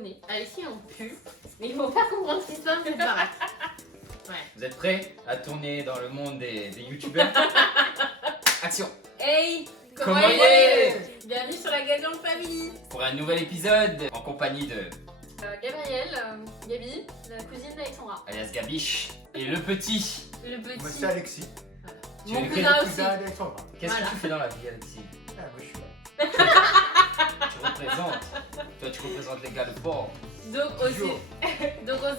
nez. Alexis on pue, mais il faut pas comprendre ce qui se passe cette baraque. Ouais. Vous êtes prêts à tourner dans le monde des youtubeurs? Action! Hey! Comment il est? Bienvenue sur la Gabion Family! Pour un nouvel épisode en compagnie de Gabrielle, Gabi, la cousine d'Alexandra. alias Gabiche et le petit. Le petit. Moi c'est Alexis. Tu Mon es cousin aussi. Cousin Alexandra. Qu'est-ce Voilà. que tu fais dans la vie, Alexis? Ah, moi je suis là. Tu représentes. Toi, tu représentes les gars de port. Donc on Toujours.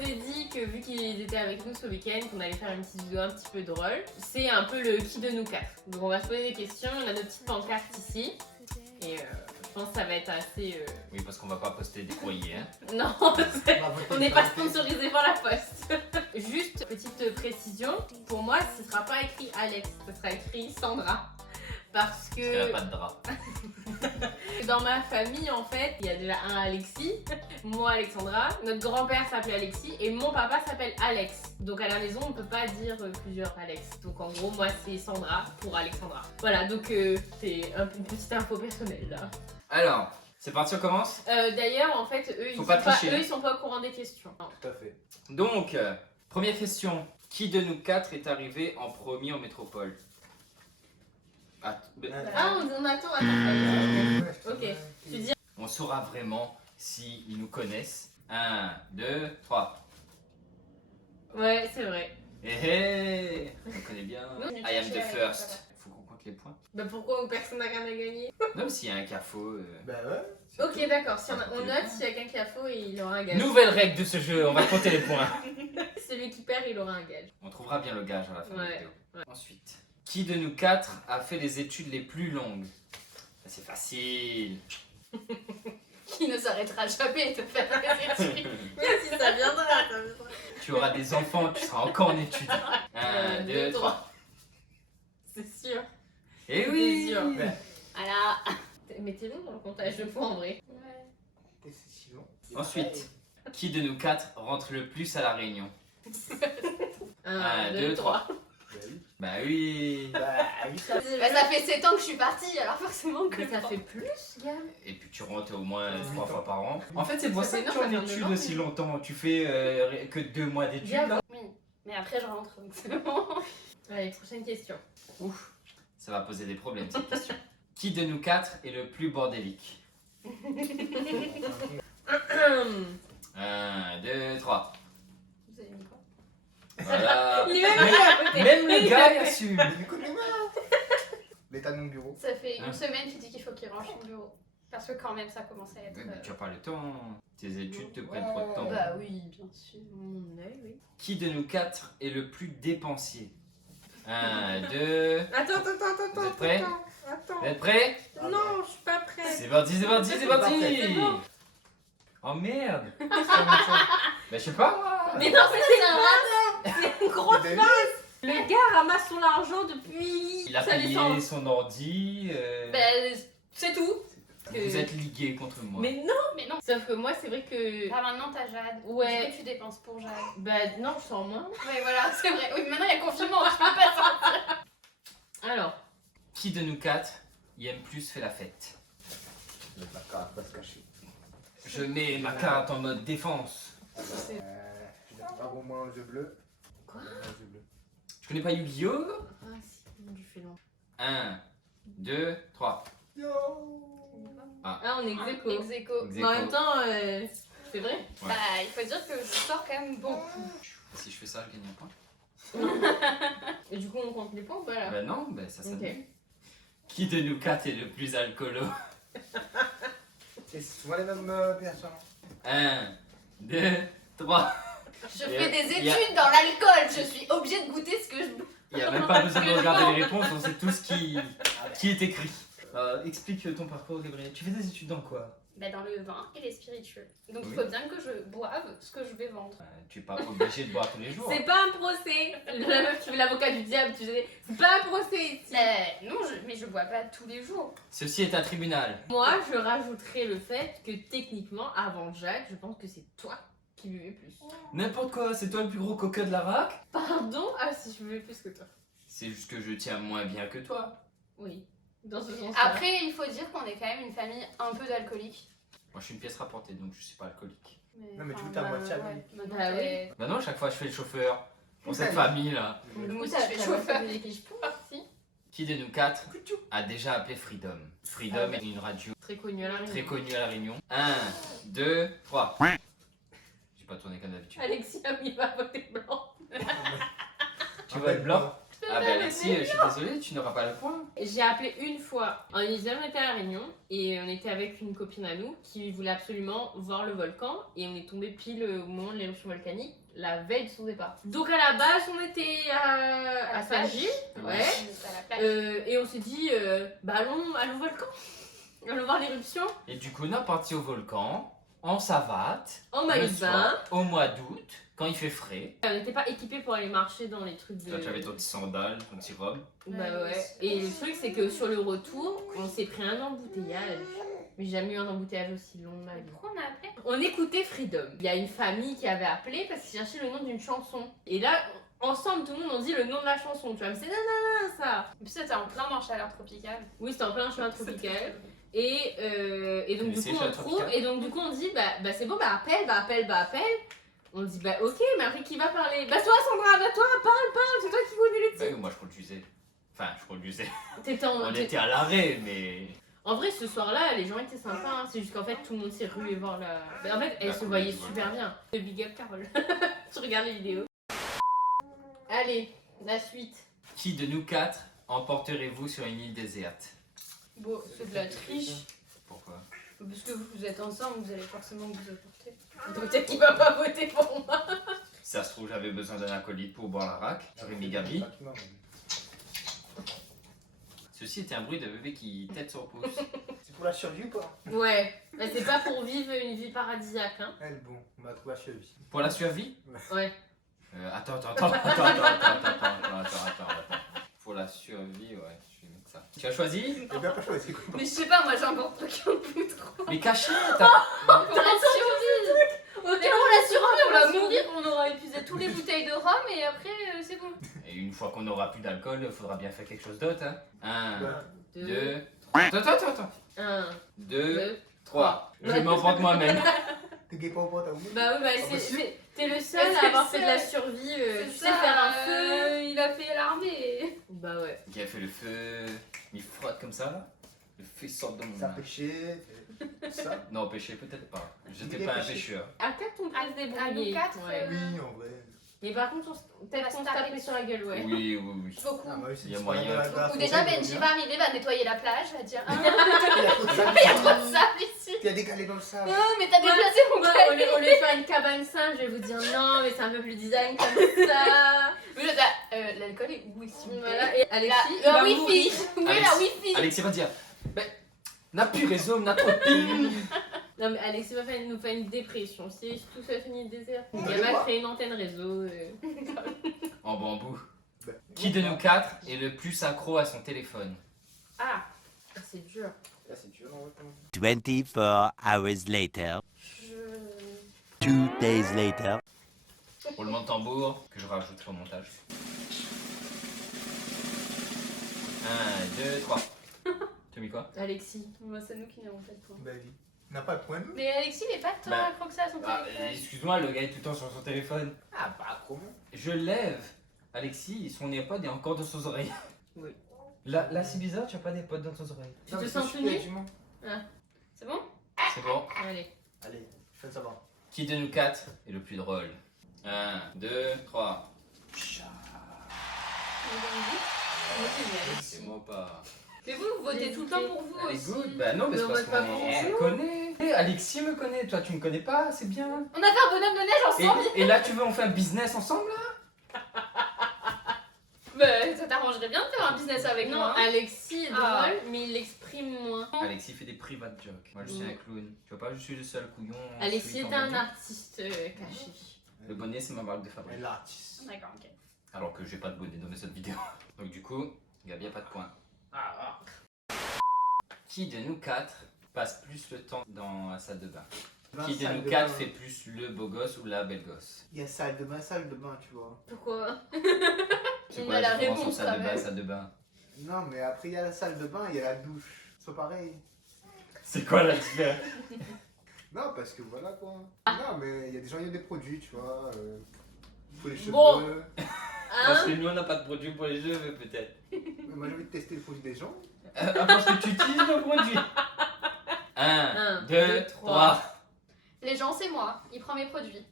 s'est dit que vu qu'ils étaient avec nous ce week-end, qu'on allait faire une petite vidéo un petit peu drôle. C'est un peu le qui de nous quatre. Donc on va se poser des questions, on a nos petites pancartes ici. Et je pense que ça va être assez... Oui, parce qu'on va pas poster des courriers. Hein. Non, on n'est pas sponsorisé par la poste. Juste petite précision, pour moi ce sera pas écrit Alex, ce sera écrit Sandra. Parce Parce qu'il n'y a que pas de drap. dans ma famille en fait, il y a déjà un Alexis, moi Alexandra, notre grand-père s'appelait Alexis et mon papa s'appelle Alex. Donc à la maison on peut pas dire plusieurs Alex. Donc en gros moi c'est Sandra pour Alexandra. Voilà donc c'est une petite info personnelle là. Alors, c'est parti, on commence? D'ailleurs en fait eux Faut pas tricher. ils sont pas au courant des questions. Tout à fait. Donc, première question. Qui de nous quatre est arrivé en premier en métropole? Ah on attend. Ok. Tu dis On saura vraiment s'ils nous connaissent. 1, 2, 3. ouais c'est vrai. Hé on connaît bien. I am the first. Faut qu'on compte les points. Bah pourquoi personne n'a rien à gagner? Même s'il y a un carreau. Bah ouais. Ok d'accord, si on note, s'il y a quelqu'un qui a faux il aura un gage. Nouvelle règle de ce jeu, on va compter les points. Celui qui perd il aura un gage. On trouvera bien le gage à la fin de la Ouais, vidéo. ouais. Ensuite, qui de nous quatre a fait les études les plus longues? C'est facile. Qui ne s'arrêtera jamais de faire des études. Même si ça viendra, ça viendra. Tu auras des enfants, tu seras encore en études. 1, 2, 3. C'est sûr. Eh C'est oui sûr. Ouais. Voilà. Mais t'es long dans le comptage de points en vrai. Ouais. Et c'est si long. Ensuite, qui de nous quatre rentre le plus à la Réunion? 1, 2, 2, 3. Bah oui. Bah oui. Bah oui, ça. Bah, ça fait 7 ans que je suis partie, alors forcément que Mais ça fait plus, Gab. Et puis tu rentres au moins 3 fois par an. En fait, c'est pour Ça ça fait que tu es en énorme, ça fait études longtemps. aussi longtemps. Tu fais que 2 mois d'études Bien. là. Oui, mais après je rentre, donc c'est bon. Allez, prochaine question. Ouf, ça va poser des problèmes cette question. Qui de nous quatre est le plus bordélique? 1, 2, 3. Vous avez mis quoi? Voilà. Il est même mis à côté. Même le gars il assume. L'état de mon bureau. Ça fait Hein? une semaine qu'il dit qu'il faut qu'il range son bureau. Parce que quand même ça commence à être... Ouais, mais tu as pas le temps. Tes études te prennent trop de temps. Bah oui, bien sûr. Mon œil, oui. Qui de nous quatre est le plus dépensier? 1, 2. Attends. Vous êtes prêts? Attends. Vous êtes prêts? Non, je suis pas prête. C'est parti, c'est parti, c'est parti! C'est bon. Oh merde! Bah je sais pas! Mais non, c'est un rat. C'est une grosse Bah face. Le gars ramasse son argent depuis Il a sa payé licence. son ordi. Bah, c'est tout. Vous êtes ligués contre moi. Mais non. Mais non. Sauf que moi, c'est vrai que... Bah maintenant t'as Jade. Ouais. Du coup, tu dépenses pour Jade. Bah non, je sens moins. Ouais voilà, c'est vrai. Oui, mais maintenant il y a confinement, je peux pas sortir. Alors, Qui de nous quatre y aime plus fait la fête? La carte va se cacher. Je mets ma carte en mode défense. Je vais dragon moins aux yeux bleus. Quoi? Aux yeux bleus. Tu connais pas Yu-Gi-Oh? ah si, du félon. 1, 2, 3. Yo. Ah, on est ex aequo. Ex aequo. Mais en même temps, c'est vrai. Ouais. Bah il faut dire que je sors quand même beaucoup. Si je fais ça, je gagne un point. Et du coup, on compte les points ou pas là? Bah non, bah ça Ok. s'annule. Qui de nous quatre est le plus alcoolo? C'est souvent les mêmes personnes. 1, 2, 3. Je Et, fais des il y a- études dans l'alcool, je suis obligée de goûter ce que je bois. Il n'y a même pas besoin de regarder les réponses, on sait tout ce qui est écrit. Explique ton parcours, Gabriel. Tu fais des études dans quoi? Bah dans le vin et les spiritueux. Donc il Oui. faut bien que je boive ce que je vais vendre. Tu n'es pas obligé de boire tous les jours. C'est pas un procès. La meuf qui fait l'avocat du diable, tu sais. C'est pas un procès ici. Non, mais je bois pas tous les jours. Ceci est un tribunal. Moi, je rajouterais le fait que techniquement, avant Jacques, je pense que c'est toi qui buvais plus. N'importe quoi, c'est toi le plus gros coquin de la rac? Pardon? Ah si, je buvais plus que toi. C'est juste que je tiens moins bien que toi. Oui. Dans ce sens-là. Après, il faut dire qu'on est quand même une famille un peu d'alcooliques. Moi je suis une pièce rapportée donc je suis pas alcoolique. Non, mais tu goûtes à moitié à lui. Bah oui. Bah non, à chaque fois je fais le chauffeur pour cette famille là. Moi aussi, je fais chauffeur. Si. Qui de nous quatre a déjà appelé Freedom? Freedom Ah, est une radio Très connu à la Réunion. très connue à La Réunion. 1, 2, 3. J'ai pas tourné comme d'habitude. Alexis a mis ma voter blanc. Tu vas être blanc? Ah pas bah le Alexis, je suis désolé, tu n'auras pas le point. J'ai appelé une fois. On était à la Réunion et on était avec une copine à nous qui voulait absolument voir le volcan et on est tombé pile au moment de l'éruption volcanique, la veille de son départ. Donc à la base on était à Saint-Gilles, ouais. Et on s'est dit bah allons au volcan, allons voir l'éruption. Et du coup, on est parti au volcan, en savate, En le maillot de soir, bain. au mois d'août, quand il fait frais. On n'était pas équipés pour aller marcher dans les trucs de. Toi, tu avais ton petit sandal, ton petit robe. Bah Ouais, ouais. c'est Et le truc c'est que sur le retour, on s'est pris un embouteillage. Mais j'ai jamais eu un embouteillage aussi long de ma vie. Pourquoi on a appelé? On écoutait Freedom. Il y a une famille qui avait appelé parce qu'ils cherchaient le nom d'une chanson. Et là, ensemble, tout le monde on dit le nom de la chanson. Tu vois, mais c'est nanana ça. Et puis c'était en plein dans Chaleur Tropicale. Oui, c'était en plein chemin tropical. Et donc Mais du c'est coup on Chaleur trouve. Tropicale. Et donc du coup on dit bah c'est bon, bah appelle. On dit bah ok, mais après qui va parler? Bah toi Sandra, bah toi parle, c'est toi qui connais le Bah titre. oui, moi je conduisais. Enfin, je conduisais. T'étais en... On était à l'arrêt, mais. En vrai, ce soir-là, les gens étaient sympas. Hein. C'est juste qu'en fait, tout le monde s'est rué voir la. Mais en fait, elle La se voyait comédie, super bien. Le big up, Carole. Tu regardes les vidéos. Allez, la suite. Qui de nous quatre emporterez-vous sur une île déserte? Bon, c'est de la triche. Pourquoi? Parce que vous êtes ensemble, vous allez forcément vous apporter. Donc peut-être qu'il va pas voter pour moi. Si ça se trouve, j'avais besoin d'un acolyte pour boire la rack. J'aurais mis Gabi. Ceci était un bruit de bébé qui tête sur pouce. C'est pour la survie ou pas? Ouais, bah, c'est pas pour vivre une vie paradisiaque. Hein. Elle, bon, on va trouver la survie. Pour la survie? Ouais. Attends. Pour la survie, ouais, je vais mettre ça. Tu as choisi? J'ai bien pas choisi. Mais je sais pas, moi j'ai encore aucun poutre. Mais caché, Pour la survie. Ok, Mais bon, la survie, on va mourir, on aura épuisé toutes les bouteilles de rhum et après c'est bon. Et une fois qu'on aura plus d'alcool, il faudra bien faire quelque chose d'autre, hein. 1, Ouais. 2, 3. Attends. 1, 2, 2. 3. Je m'invente moi-même. T'es gay pas au point, t'as oublié? Bah oui, bah Ah, bah, si. t'es le seul à avoir fait de la survie. Tu sais faire un feu. Il a fait l'armée. Bah ouais. Qui a fait le feu, il frotte comme ça, là. Le feu sort de mon Ça main. pêché, ça? Non, pêcher peut-être pas. J'étais Il est pas un pêché. pêcheur. À 4, on peut se À débrouiller. nous quatre, Ouais. Oui, en vrai. Mais par contre, peut-être qu'on se taper sur la gueule, ouais. Oui. Beaucoup. Ah, bah oui, c'est Il y a c'est moyen. pas la- la Ou déjà frontière, Benji il va arriver, va nettoyer la plage, va dire ah, y a trop de sable. il y a trop de sable ici. Il y a décalé dans le sable. Non, mais t'as déplacé mon Ouais, palais. au lieu de faire une cabane simple, je vais vous dire non, mais c'est un peu plus design comme ça. Mais l'alcool est où ici? Voilà, et Alexis, il La va wifi. mourir. Où est la wifi? Alexis va dire, mais n'a plus réseau, n'a trop de ping. Non, mais Alexis va nous faire une dépression. Si tout ça finit désert, il Ouais, va ouais. créer une antenne réseau. En bambou. Bah, Qui de nous quatre est le plus accro à son téléphone? Ah, c'est dur. Là, c'est dur, non, ouais, 24 hours later, Je... 2 days later. Roulement de tambour, que je rajouterai au montage. 1, 2, 3. Tu as mis quoi? Alexis. Moi, c'est nous qui n'avons pas de point. Bah oui. On n'a pas de point de vue. Mais Alexis, il est pas tant Bah, accro que ça à son téléphone. Excuse-moi, le gars est tout le temps sur son téléphone. Ah, bah, comment? Je lève. Alexis, son AirPod est encore dans ses oreilles. Oui. Là c'est bizarre, tu as pas d'AirPod dans tes oreilles. Tu Non, te mais sens c'est tenu? super, dis-moi. C'est bon? C'est bon. Allez. Allez, je fais le savoir. Qui de nous quatre est le plus drôle? 1, 2, 3. C'est moi pas. Mais vous, vous votez tout le temps pour vous Elle est aussi. good. Bah non, mais Mais c'est on parce vote pas qu'on pour on vous. connaît. Eh, Alexis me connaît, toi tu me connais pas, c'est bien. On a fait un bonhomme de neige ensemble. Et là tu veux on fait un business ensemble là? Bah, ça t'arrangerait bien de faire un business avec Non, moi. hein. Alexis est Ah. drôle, mais il l'exprime moins. Alexis fait des private jokes. Moi je suis un clown. Tu vois pas, je suis le seul couillon. Alexis celui qui est en un gagne. artiste caché. Le bonnet c'est ma marque de fabrique. Elle est l'artiste. D'accord, ok. Alors que j'ai pas de bonnet dans mes autres vidéos. Donc du coup, Gabi a pas de points. Qui de nous quatre passe plus le temps dans la salle de bain? Qui de nous quatre fait plus le beau gosse ou la belle gosse? Il y a salle de bain, tu vois. Pourquoi? C'est On quoi a la la différence entre réponse, salle quand de bain et même. salle de bain? Non, mais après, il y a la salle de bain, il y a la douche. C'est pas pareil. C'est quoi la différence? Non, parce que voilà quoi. Ah. Non, mais il y a des gens qui ont des produits, tu vois. Pour les cheveux. Bon. Parce Hein que nous on n'a pas de produit pour les cheveux peut-être. Mais moi j'ai envie de tester les produits des gens. Parce que tu utilises nos produits. 1, 2, 3. Les gens, c'est moi. Il prend mes produits.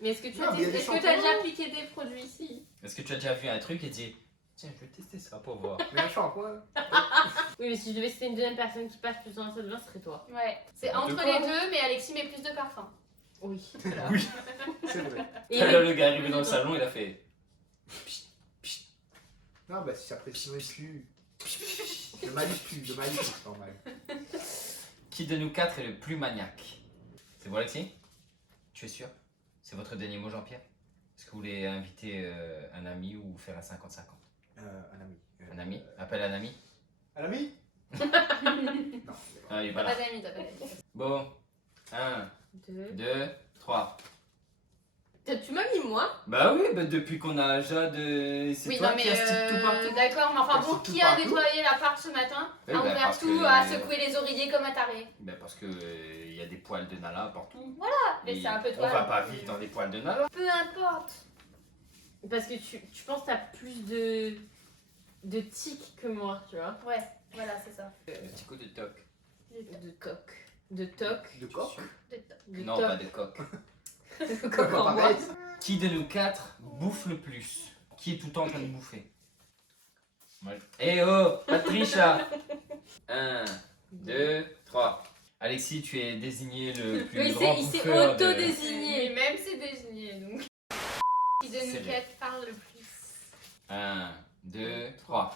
Mais est-ce que tu Non, as, mais il y a des est-ce que t'as shampoings. déjà appliqué des produits ici? Est-ce que tu as déjà vu un truc et dit tiens, je vais tester ça pour voir. Mais un shampoing. Oui, mais si je devais citer une deuxième personne qui passe plus dans la salle de bain, ce serait toi. Ouais. C'est De entre quoi les deux, mais Alexis met plus de parfum. Oui. Oui. C'est vrai. Et Alors, oui. le gars arrivé dans le salon, il a fait. Non, bah si ça pressionnerait plus. Le malice, c'est normal. Qui de nous quatre est le plus maniaque? C'est bon, Alexis? Tu es sûr? C'est votre dernier mot, Jean-Pierre? Est-ce que vous voulez inviter un ami ou faire un 50-50? Un ami. Un ami? Appelle un ami? Un ami? Non. Ah, il est T'as pas pas là. d'amis, t'as pas d'amis. Bon. 1, 2, 3. Tu m'as mis moi? Bah oui, bah depuis qu'on a Jade, c'est Oui, toi non, mais qui astique tout partout. d'accord, mais enfin bon, Astique tout qui a partout. nettoyé l'appart ce matin? Oui, A bah, ouvert parce tout, que- a secoué les oreillers comme un taré. Bah parce que il y a des poils de Nala partout. mais Et c'est un peu on toi. va pas vivre dans des poils de Nala. Peu importe. Parce que tu penses que t'as plus de tics que moi, tu vois. Ouais, voilà, c'est ça. Un petit coup de toc. De coq. De toc. De coq. De Non, toc. pas de coq. De coq en bois. Pareil. Qui de nous quatre bouffe le plus? Qui est tout le temps en train de bouffer? Moi, Eh oh, pas de triche là. 1, 2, 3. Alexis, tu es désigné le plus Oui, grand il s'est bouffeur de... auto-désigné. Lui-même c'est désigné, donc. Qui de C'est nous vrai. quatre parle le plus? 1, 2, 3.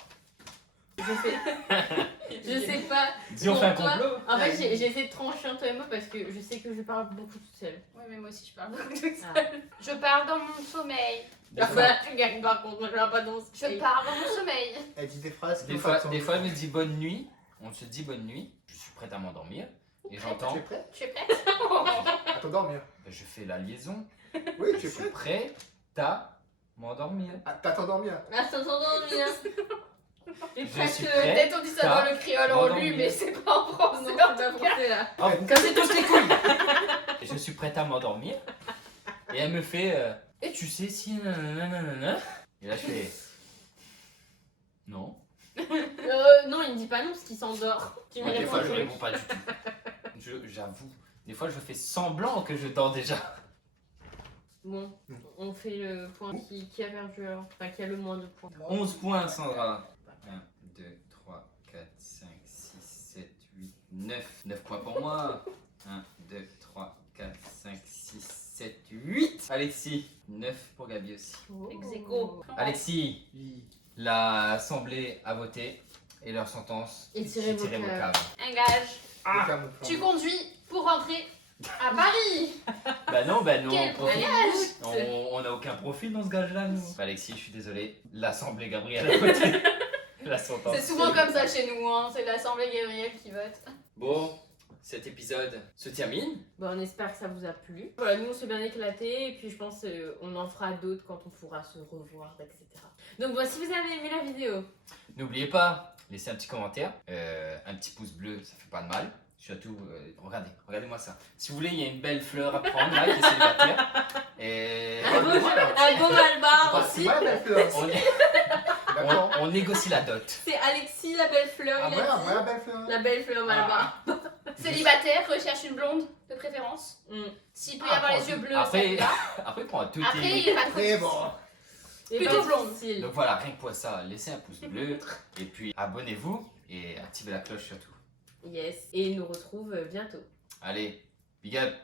Je sais pas. Dis, on fait un Pour toi, complot? En fait, j'ai essayé de trancher entre les mots parce que je sais que je parle beaucoup toute seule. Ouais, mais moi aussi je parle beaucoup toute Ah. seule. Je parle dans mon sommeil. Ah, voilà, tu gagnes par contre, moi je parle pas dans ce Je parle dans mon sommeil. Elle dit des phrases. qui Des ont fois, pas de sens. des fois, elle me dit bonne nuit. On se dit bonne nuit. Je suis prête à m'endormir. Et j'entends, Tu es prêt Tu es prête? à t'endormir? je fais la liaison. Oui, tu Je es suis prêt prêt à m'endormir. à t'endormir? Ah, ça s'entend bien. Je suis prêt. Peut-être on dit ça dans le créole en m'endormir. lu, mais c'est pas en Non, français. c'est pas français là. Oh, vous me cassez tous les couilles. Et je suis prête à m'endormir. Et elle me fait, et tu sais si nanana. Et là je fais, non. Non, il me dit pas non parce qu'il s'endort. Tu me Moi, des réponds fois je oui. réponds pas du tout. J'avoue. Des fois je fais semblant que je dors déjà. Bon, on fait le point qui a perdu alors. Enfin, qui a le moins de points. 11 points, Sandra. 1, 2, 3, 4, 5, 6, 7, 8, 9. 9 points pour moi. 1, 2, 3, 4, 5, 6, 7, 8. Alexis, 9 pour Gabi aussi. Ex aequo. Alexis, Oui. l'Assemblée a voté et leur sentence Et est tirez tirée vos au câbles. câble. Un gage. Le calme, Tu flambe. conduis pour rentrer à Paris. Bah non, Quel on profite. gage. On n'a aucun profil dans ce gage-là, nous. Alexis, je suis désolé, l'Assemblée Gabrielle a voté la sentence. C'est souvent comme ça chez nous, hein. C'est l'Assemblée Gabriel qui vote. Bon, cet épisode se termine. Bon, on espère que ça vous a plu. Voilà, nous on s'est bien éclaté et puis je pense on en fera d'autres quand on pourra se revoir, etc. Donc bon, si vous avez aimé la vidéo, N'oubliez pas, laissez un petit commentaire, un petit pouce bleu, ça fait pas de mal. Surtout, regardez-moi ça. Si vous voulez, il y a une belle fleur à prendre là, qui est célibataire. Et un beau malbar Ah, c'est aussi. moi la belle fleur. D'accord. on négocie la dot. C'est Alexis la belle fleur, Ah, il voilà, a dit. voilà la belle fleur. La belle fleur malbar. Célibataire, recherche une blonde de préférence. Mm. S'il peut y avoir les yeux bleus, Après, ça va. après prends un tout Après, il est pas trop Très bon. Et Plutôt pas blonde. difficile. Donc voilà, rien que pour ça, laissez un pouce bleu. Et puis abonnez-vous et activez la cloche surtout. Yes. Et il nous retrouve bientôt. Allez, big up.